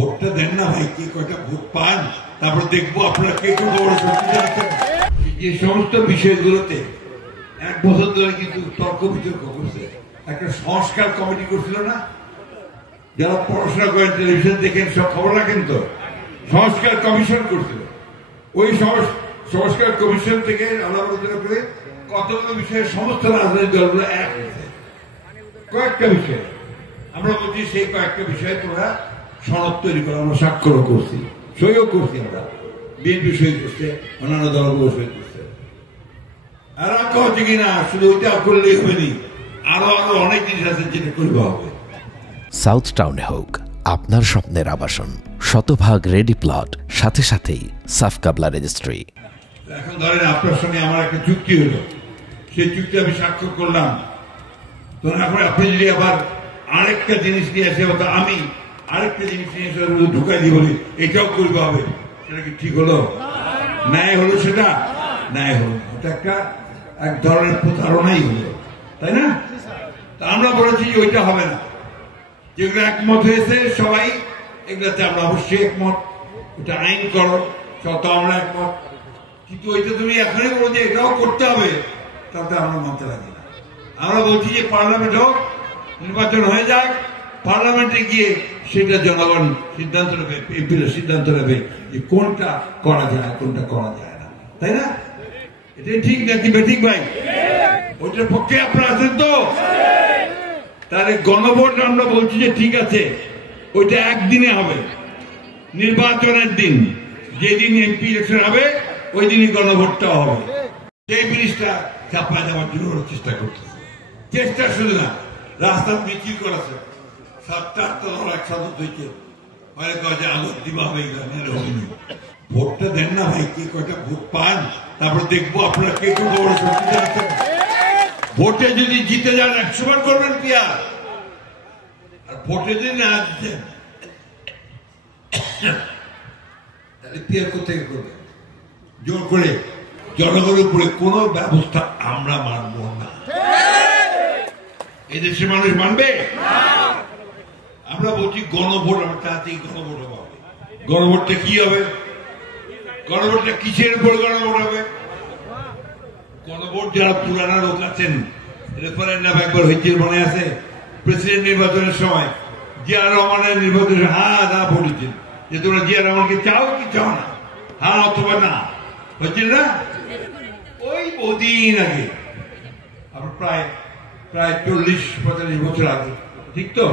ভোটটা দেন না ভাই, কে কয়টা ভোট পান, তারপর দেখবো আপনারা কে কত বড় শক্তি আছেন। যে সমস্ত বিষয়গুলোতে 1 বছর ধরে কিন্তু তর্ক বিতর্ক করছে। একটা সংস্কার কমিটি করছিল না, যারা পড়াশোনা করেন, টেলিভিশন দেখেন, সব খবর রাখেন, তো সংস্কার কমিশন করছিল। ওই সংস্কার কমিশন থেকে আলোচনা করে কতগুলো বিষয়ে সমস্ত রাজনৈতিক দলগুলো এক হয়েছে। কয়েকটা বিষয় আমরা বলছি, সেই কয়েকটা বিষয়ে তোমরা সনদ তৈরি করে আমরা স্বাক্ষরও করছি, সইও করছি। আমরা বিএনপি সই করছে, অন্যান্য দলগুলো সই করছে। আর হচ্ছে কিনা শুধু ওইটা করলেই হয়নি, আরো আরো অনেক জিনিস আছে যেটা করতে হবে। সাউথ টাউনে হোক আপনার স্বপ্নের আবাসন, শতভাগ রেডি প্লট, সাথে সাথেই সাফ কাবলা রেজিস্ট্রি। এখন ধরেন আপনার সঙ্গে আমার একটা চুক্তি হলো, সেই চুক্তি আমি স্বাক্ষর করলাম, তো এখন আপনি যদি আবার আরেকটা জিনিস নিয়ে আসে, হয়তো আমি আরেকটা জিনিস নিয়ে এসে ঢুকাই দিই, বলি এটাও করতে হবে, সেটা কি ঠিক হলো? ন্যায় হলো? সেটা ন্যায় হলো? এটা একটা এক ধরনের প্রতারণাই হলো, তাই না? তা আমরা বলেছি যে ওইটা হবে না। যেগুলো একমত হয়েছে সবাই, এগুলোতে আমরা অবশ্যই একমত। এটা আইন করো, শত আমরা একমত। কিন্তু ওইটা তুমি এখনই বলো যে এটাও করতে হবে, তাতে আমরা মানতে লাগি না। আমরা বলছি যে পার্লামেন্ট হোক, নির্বাচন হয়ে যাক, পার্লামেন্টে গিয়ে সেটা জনগণ সিদ্ধান্ত নেবে, এমপিরা সিদ্ধান্ত নেবে যে কোনটা করা যায়, কোনটা করা যায় না, তাই না? এটাই ঠিক নাকি বেঠিক ভাই? ওইটার পক্ষে আপনারা আছেন তো? তাহলে গণভোট আমরা বলছি যে ঠিক আছে, ওইটা একদিনে হবে, নির্বাচনের দিন, যেদিন এমপি ইলেকশন হবে ওই দিনই গণভোটটাও হবে। সেই জিনিসটা চাপায় যাওয়ার জন্য চেষ্টা করতেছে। চেষ্টা শুধু না, রাস্তা মিছিল করেছে, 7-8 দল একসাথে হয়েছে, আলোর দিবা হয়ে গেল। ভোটটা দেন না ভাই, কে কয়টা ভোট পান, তারপর দেখবো আপনারা কে কত বড় শক্তি আছেন। ভোটে যদি জিতে যান 100 বার করবেন পিয়ার, আর ভোটে যদি না জিতেন তাহলে পিয়ার কোথেকে করবেন? জোর করে জনগণের উপরে কোন ব্যবস্থা আমরা মানব না। এদেশের মানুষ মানবে? আমরা বলছি গণভোট, আমরা চাচ্ছি গণভোট হবে। গণভোটটা কি হবে? গণভোটটা কিসের উপর গণভোট হবে? গণভোট যারা পুরানা লোক আছেন, রেফারেন্ডাম একবার হয়েছিল মনে আছে, প্রেসিডেন্ট নির্বাচনের সময় জিয়া রহমানের নির্বাচনে হ্যাঁ না বলেছেন যে তোমরা জিয়া রহমানকে চাও কি চাও না, হ্যাঁ অথবা না, হচ্ছিল না? ওই বহুদিন আগে, আমরা প্রায় 40-45 বছর আগে, ঠিক তো?